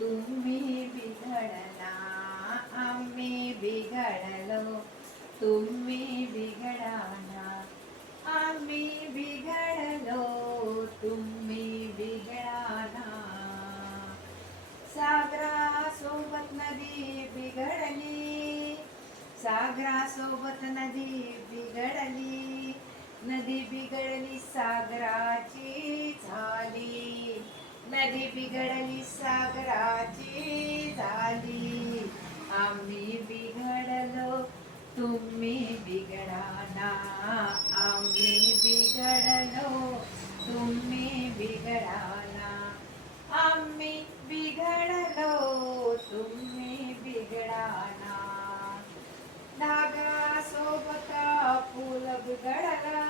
तुम्ही बिघडला आम्ही बिघडलो, तुम्ही बिघडाना आम्ही बिघडलो, तुम्ही बिघडाना. सागरासोबत नदी बिघडली, सागरासोबत नदी बिघडली, नदी बिघडली सागराची झाली, नदी बिघडली सागराची झाली. आम्ही बिघडलो तुम्ही बिघडाना, आम्ही बिघडलो तुम्ही बिघडाना, आम्ही बिघडलो तुम्ही बिघडाना. धागा सोबत फूल बिघडला,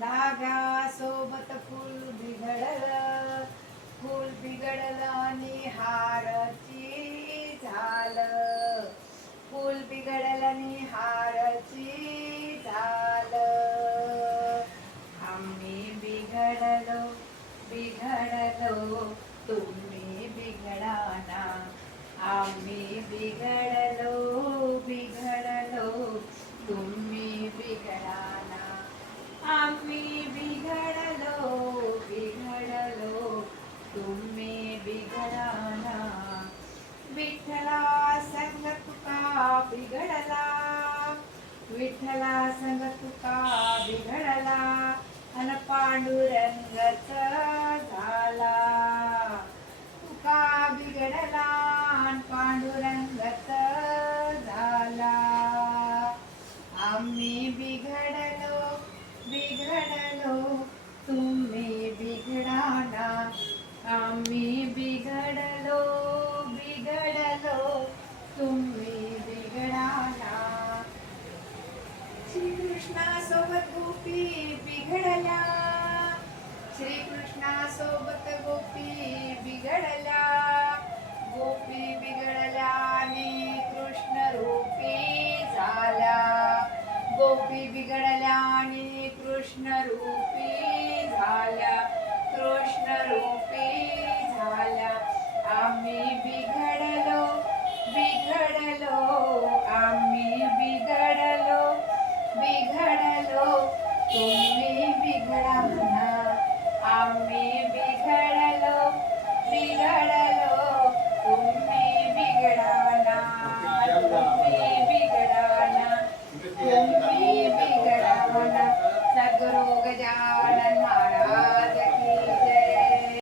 धागा सोबत फूल बिघडलं, फूल बिघडलं आणि हारची झालं, फूल बिघडलं आणि हारची झालं. आम्ही बिघडलो बिघडलो तुम्ही बिघडाना, आम्ही बिघडलो बिघडलो तुम्ही बिघडाना, आम्ही बिघडलो बिघडलो तुम्ही बिघडाना. विठ्ठला संग तुका बिघडला, विठ्ठला संग तुका बिघडला, अन पांडुरंगच झाला. तुका बिघडला अन पांडुरंगच झाला. आम्ही बिघडलो बिघडलो तुम्ही बिघडाना, आम्ही बिघडलो बिघडलो तुम्ही बिघडाना. श्रीकृष्णासोबत गोपी बिघडल्या, श्रीकृष्णासोबत गोपी बिघडल्या, गोपी बिघडल्या आणि कृष्ण रूपी झाल्या, गोपी बिघडल्या आणि कृष्ण रूपी झाल्या.